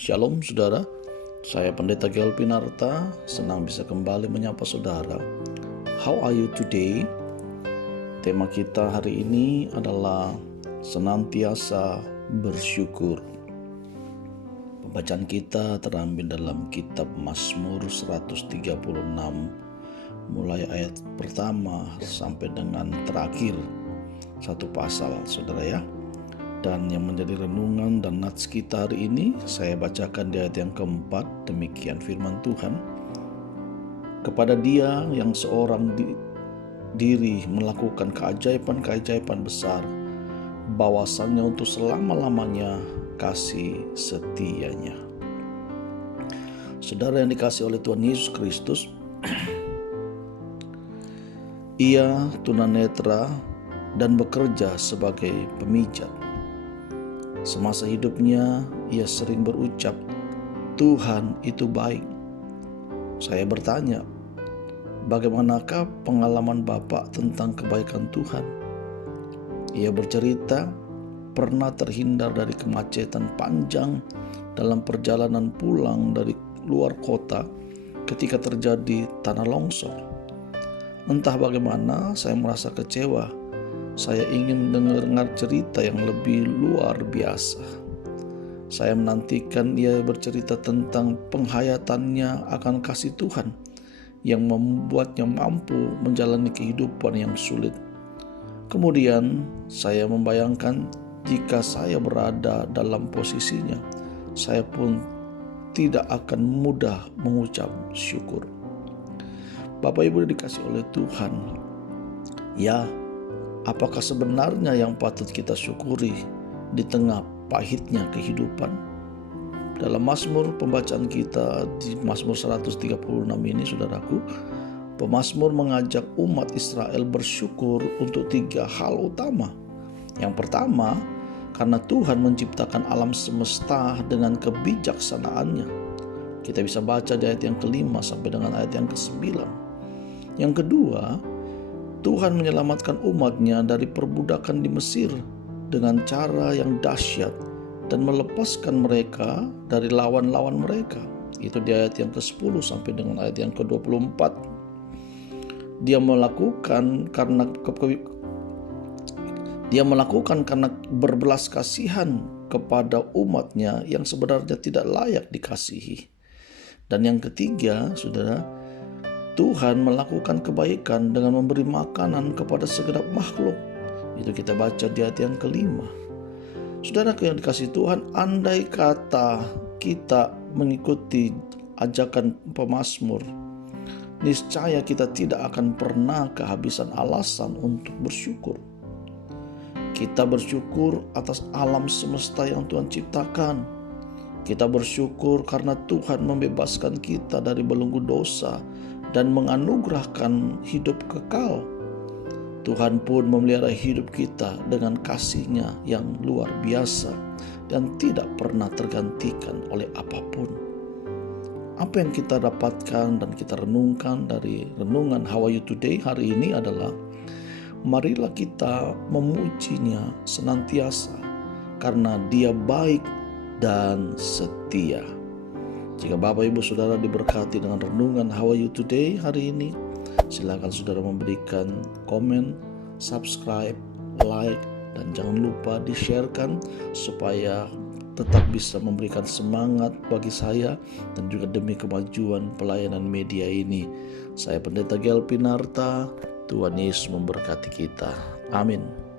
Shalom saudara, saya Pendeta Gelpinarta, senang bisa kembali menyapa saudara. How are you today? Tema kita hari ini adalah senantiasa bersyukur. Pembacaan kita terambil dalam kitab Mazmur 136, mulai ayat pertama sampai dengan terakhir satu pasal saudara ya. Dan yang menjadi renungan dan nats kita hari ini, saya bacakan di ayat yang keempat. Demikian firman Tuhan. Kepada Dia yang seorang diri melakukan keajaiban-keajaiban besar, bahwasannya untuk selama-lamanya kasih setianya. Saudara yang dikasihi oleh Tuhan Yesus Kristus, Ia tunanetra dan bekerja sebagai pemijat. Semasa hidupnya ia sering berucap, Tuhan itu baik. Saya bertanya, bagaimanakah pengalaman Bapak tentang kebaikan Tuhan? Ia bercerita pernah terhindar dari kemacetan panjang dalam perjalanan pulang dari luar kota ketika terjadi tanah longsor. Entah bagaimana saya merasa kecewa. Saya ingin mendengar cerita yang lebih luar biasa. Saya menantikan ia bercerita tentang penghayatannya akan kasih Tuhan yang membuatnya mampu menjalani kehidupan yang sulit. Kemudian saya membayangkan jika saya berada dalam posisinya, saya pun tidak akan mudah mengucap syukur. Bapak Ibu dikasih oleh Tuhan, ya, apakah sebenarnya yang patut kita syukuri di tengah pahitnya kehidupan? Dalam Mazmur pembacaan kita di Mazmur 136 ini saudaraku, pemazmur mengajak umat Israel bersyukur untuk 3 hal utama. Yang pertama, karena Tuhan menciptakan alam semesta dengan kebijaksanaannya. Kita bisa baca di ayat yang ke-5 sampai dengan ayat yang ke-9. Yang kedua, Tuhan menyelamatkan umatnya dari perbudakan di Mesir dengan cara yang dahsyat dan melepaskan mereka dari lawan-lawan mereka. Itu di ayat yang ke-10 sampai dengan ayat yang ke-24. Dia melakukan karena berbelas kasihan kepada umatnya yang sebenarnya tidak layak dikasihi. Dan yang ketiga, saudara, Tuhan melakukan kebaikan dengan memberi makanan kepada segenap makhluk. Itu kita baca di ayat yang ke-5. Saudara yang dikasihi Tuhan, andai kata kita mengikuti ajakan pemazmur, niscaya kita tidak akan pernah kehabisan alasan untuk bersyukur. Kita bersyukur atas alam semesta yang Tuhan ciptakan. Kita bersyukur karena Tuhan membebaskan kita dari belenggu dosa dan menganugerahkan hidup kekal. Tuhan pun memelihara hidup kita dengan kasih-Nya yang luar biasa dan tidak pernah tergantikan oleh apapun. Apa yang kita dapatkan dan kita renungkan dari renungan How Are You Today hari ini adalah, marilah kita memuji-Nya senantiasa karena Dia baik dan setia. Jika Bapak Ibu Saudara diberkati dengan renungan How Are You Today hari ini, silakan saudara memberikan komen, subscribe, like, dan jangan lupa di-sharekan supaya tetap bisa memberikan semangat bagi saya dan juga demi kemajuan pelayanan media ini. Saya Pendeta Gelpinarta, Tuhan Yesus memberkati kita. Amin.